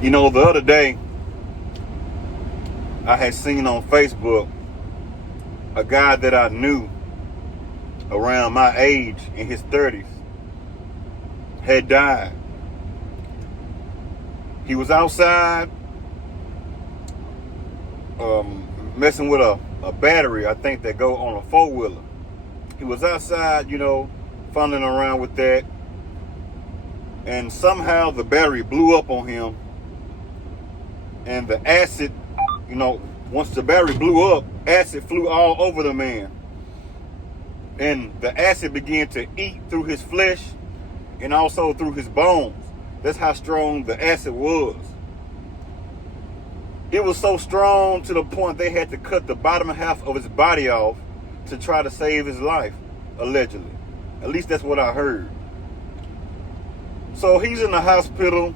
You know, the other day, I had seen on Facebook a guy that I knew around my age in his 30s had died. He was outside messing with a battery, I think, that go on a four-wheeler. He was outside, fumbling around with that, and somehow the battery blew up on him, and the acid, once the battery blew up, acid flew all over the man. And the acid began to eat through his flesh and also through his bones. That's how strong the acid was. It was so strong to the point they had to cut the bottom half of his body off to try to save his life, allegedly. At least that's what I heard. So he's in the hospital.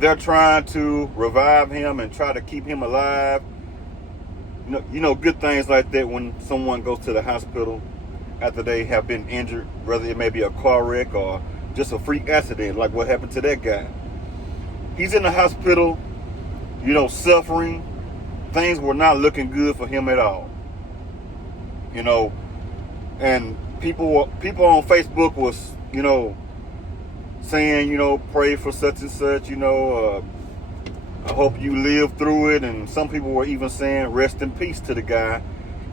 They're trying to revive him and try to keep him alive. Good things like that when someone goes to the hospital after they have been injured, whether it may be a car wreck or just a freak accident like what happened to that guy. He's in the hospital, suffering. Things were not looking good for him at all. And people on Facebook was, saying, pray for such and such, I hope you live through it. And some people were even saying rest in peace to the guy.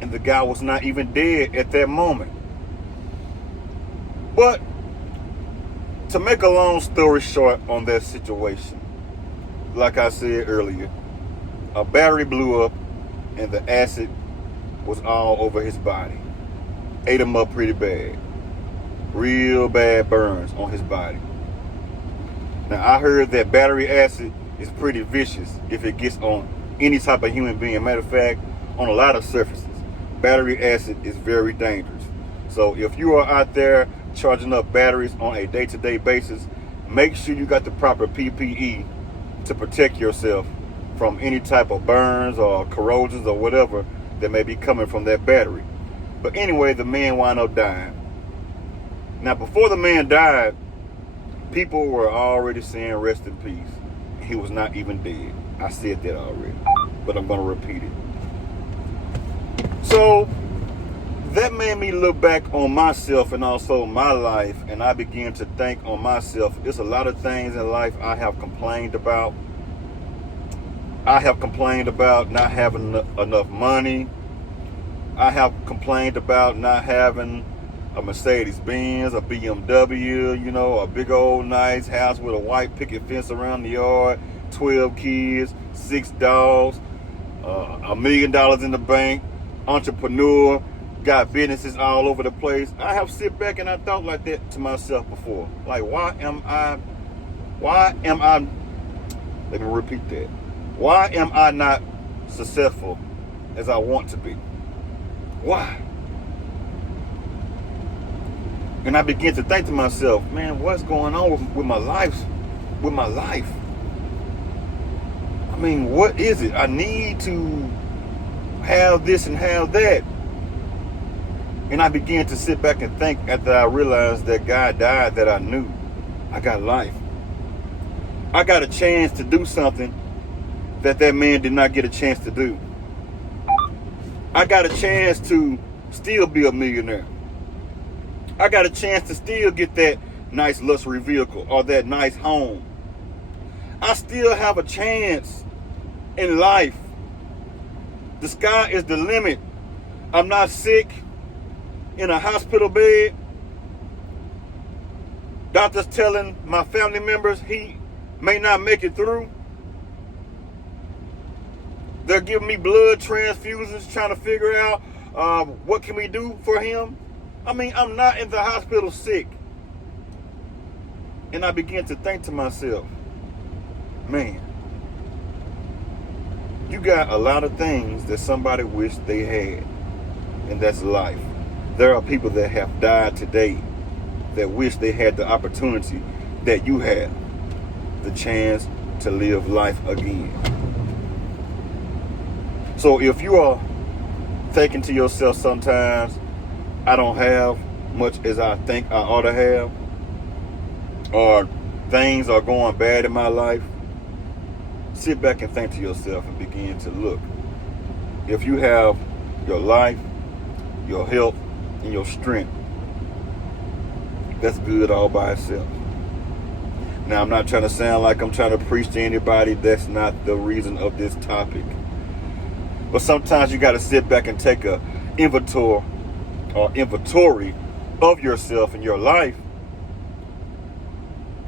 And the guy was not even dead at that moment. But to make a long story short on that situation, like I said earlier, a battery blew up and the acid was all over his body. Ate him up pretty bad. Real bad burns on his body. Now, I heard that battery acid is pretty vicious if it gets on any type of human being. Matter of fact, on a lot of surfaces, battery acid is very dangerous. So if you are out there charging up batteries on a day-to-day basis, make sure you got the proper PPE to protect yourself from any type of burns or corrosions or whatever that may be coming from that battery. But anyway, the man wound up dying. Now, before the man died, people were already saying rest in peace. He was not even dead. I said that already, but I'm going to repeat it. So that made me look back on myself and also my life, and I began to think on myself. There's a lot of things in life I have complained about. I have complained about not having enough money. I have complained about not having a Mercedes-Benz, a BMW, a big old nice house with a white picket fence around the yard, 12 kids, 6 dogs, $1 million in the bank, entrepreneur, got businesses all over the place. I have sit back and I thought like that to myself before. Like, why am I, let me repeat that. Why am I not successful as I want to be? Why? And I began to think to myself, man, what's going on with my life? With my life? I mean, what is it? I need to have this and have that. And I began to sit back and think after I realized that guy died that I knew. I got life. I got a chance to do something that man did not get a chance to do. I got a chance to still be a millionaire. I got a chance to still get that nice luxury vehicle or that nice home. I still have a chance in life. The sky is the limit. I'm not sick in a hospital bed. Doctors telling my family members he may not make it through. They're giving me blood transfusions, trying to figure out what can we do for him. I mean, I'm not in the hospital sick. And I began to think to myself, man, you got a lot of things that somebody wished they had, and that's life. There are people that have died today that wish they had the opportunity that you have, the chance to live life again. So if you are thinking to yourself sometimes, I don't have much as I think I ought to have, or things are going bad in my life, sit back and think to yourself and begin to look. If you have your life, your health, and your strength, that's good all by itself. Now, I'm not trying to sound like I'm trying to preach to anybody. That's not the reason of this topic. But sometimes you got to sit back and take a inventory of yourself and your life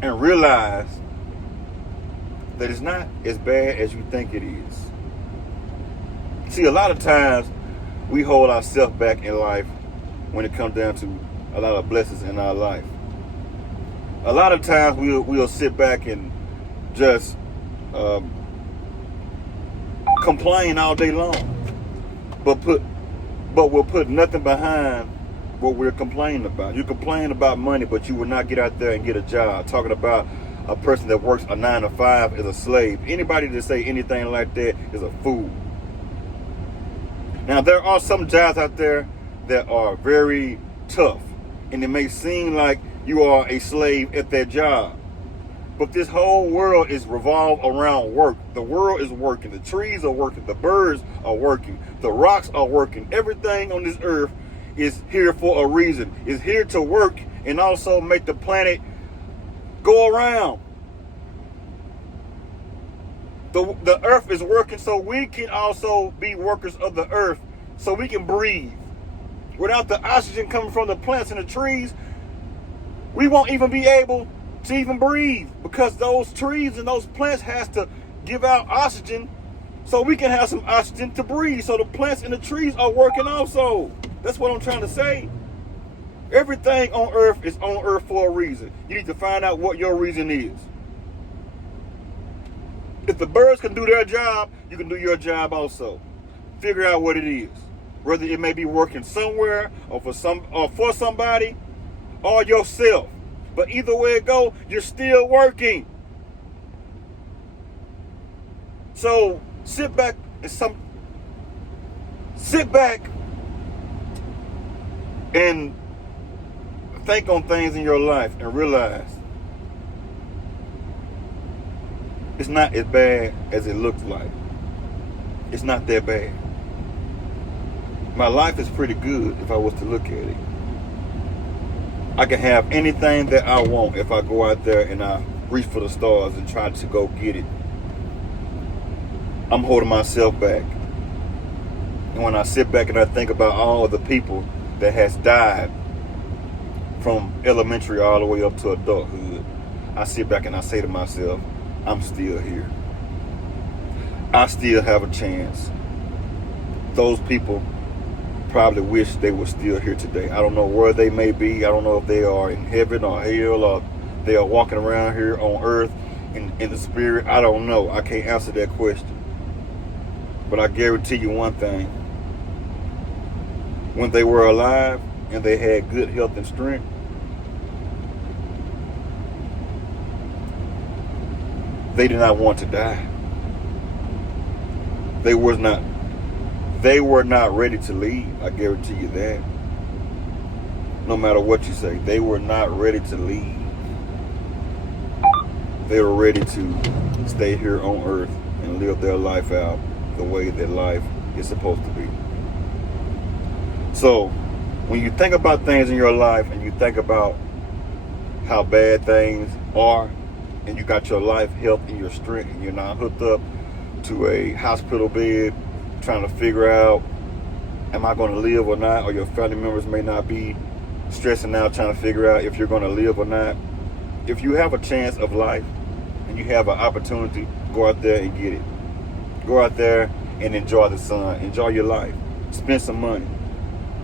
and realize that it's not as bad as you think it is. See, a lot of times we hold ourselves back in life when it comes down to a lot of blessings in our life. A lot of times we'll sit back and just complain all day long, but we'll put nothing behind what we're complaining about. You complain about money, but you will not get out there and get a job. Talking about a person that works a 9 to 5 is a slave. Anybody that say anything like that is a fool. Now, there are some jobs out there that are very tough, and it may seem like you are a slave at that job. But this whole world is revolved around work. The world is working. The trees are working. The birds are working. The rocks are working. Everything on this earth is here for a reason. It's here to work and also make the planet go around. The earth is working so we can also be workers of the earth, so we can breathe. Without the oxygen coming from the plants and the trees, we won't even be able to even breathe, because those trees and those plants has to give out oxygen so we can have some oxygen to breathe. So the plants and the trees are working also. That's what I'm trying to say. Everything on earth is on earth for a reason. You need to find out what your reason is. If the birds can do their job, you can do your job also. Figure out what it is. Whether it may be working somewhere or for somebody or yourself. But either way it go, you're still working. So sit back and think on things in your life and realize it's not as bad as it looks like. It's not that bad. My life is pretty good if I was to look at it. I can have anything that I want if I go out there and I reach for the stars and try to go get it. I'm holding myself back. And when I sit back and I think about all of the people that has died from elementary all the way up to adulthood, I sit back and I say to myself, I'm still here. I still have a chance. Those people probably wish they were still here today. I don't know where they may be. I don't know if they are in heaven or hell, or they are walking around here on earth in the spirit. I don't know. I can't answer that question. But I guarantee you one thing. When they were alive and they had good health and strength, they did not want to die. They were not ready to leave. I guarantee you that. No matter what you say, they were not ready to leave. They were ready to stay here on earth and live their life out the way that life is supposed to be. So, when you think about things in your life and you think about how bad things are, and you got your life, health, and your strength, and you're not hooked up to a hospital bed trying to figure out, am I going to live or not? Or your family members may not be stressing out trying to figure out if you're going to live or not. If you have a chance of life and you have an opportunity, go out there and get it. Go out there and enjoy the sun. Enjoy your life. Spend some money,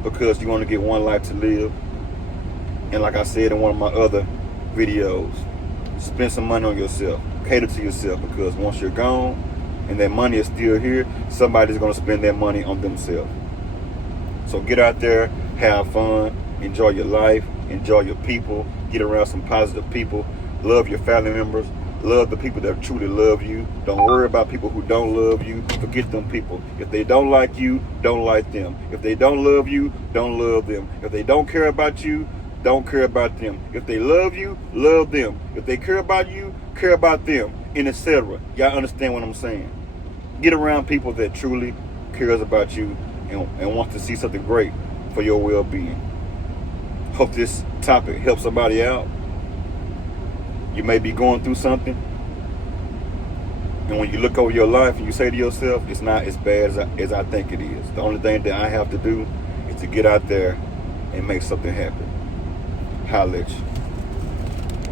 because you want to get one life to live. And like I said in one of my other videos, spend some money on yourself. Cater to yourself, because once you're gone and that money is still here, somebody's going to spend that money on themselves. So get out there, have fun, enjoy your life, enjoy your people, get around some positive people, love your family members, love the people that truly love you. Don't worry about people who don't love you. Forget them people. If they don't like you, don't like them. If they don't love you, don't love them. If they don't care about you, don't care about them. If they love you, love them. If they care about you, care about them. and etc. Y'all understand what I'm saying? Get around people that truly cares about you and wants to see something great for your well-being. Hope this topic helps somebody out. You may be going through something, and when you look over your life and you say to yourself, it's not as bad as I think it is. The only thing that I have to do is to get out there and make something happen. Holla at you.